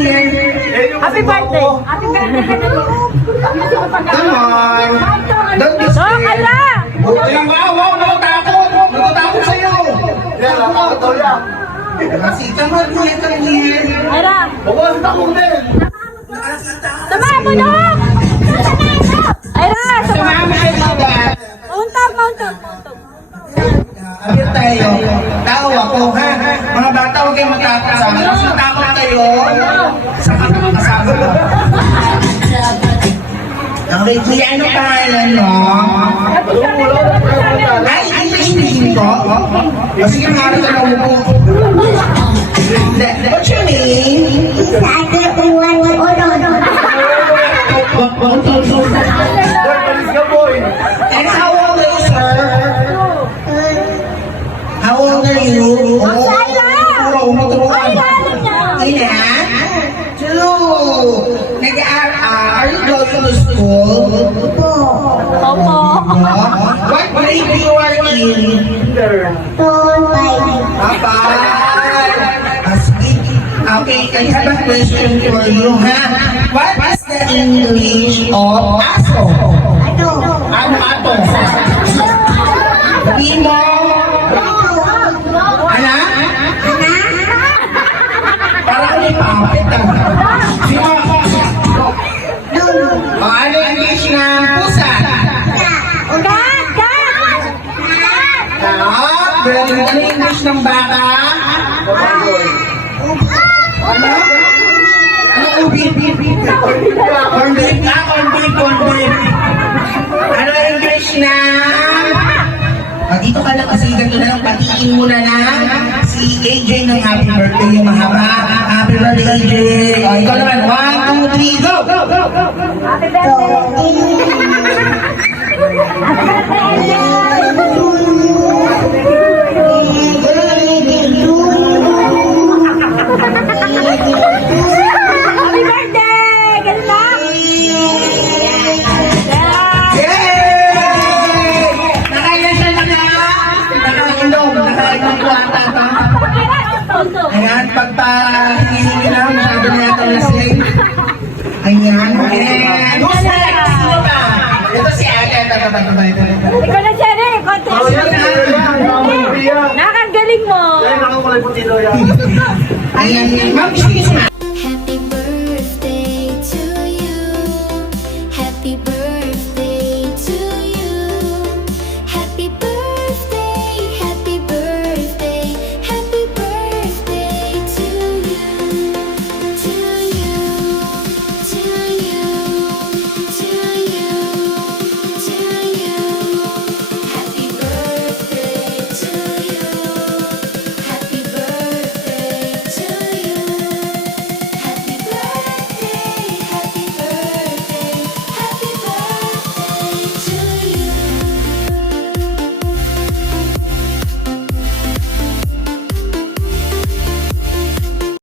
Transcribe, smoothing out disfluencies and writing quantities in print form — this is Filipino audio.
Happy birthday! Happy birthday ka na. Come on. Don't be So, scared. kala! Buti lang ba? Wow, natatakot. Natatakot sa'yo. Yan, natatakot daw yan. Kasi tamad mo yan kanina. Ira! Baka sa takutin. Sama mo no! Ira! Sama! Sumama kayo dad. Mauntog! Abir tayo. Tao ako, ha? Mga bata, huwag kayo matakot sa akin. Mas matakot kayo sa kasama. Okay, kuya, ano pangalan mo? Ay, English speaking ko? O sige, maaari ka na mo. What's your name? And how old are you, sir? How old are you? Puro umuturuan. Ina? Two. Are you going to school? Opo! What grade you are in? Papa. Okay, I have a question for you, ha? What is the English of aso? Ano ato? Sabihin mo. Ana? Parang may papit, ah. Sino? O, ano yung English ng pusa? Very good. Ano yung English ng baka? Ano? Ano ubi? Corn beef ka? Corn beef. Ano yung English na? Dito ka lang kasi ganito na lang. Patiin mo na lang si AJ ng happy birthday yung mahaba. Happy birthday, AJ. O, ikaw naman. 1, 2, 3, go! Happy birthday! Happy birthday! Ganda! Yay! Nakailan siya nakainom po ata ito. Ayan, pagpahingi na, masyado na yata lasing. Ayan, and who's next? Sino ba? Ito si Ate. Ikaw na siya rin! Nakagaling mo! Ayan, ma'am, excuse me.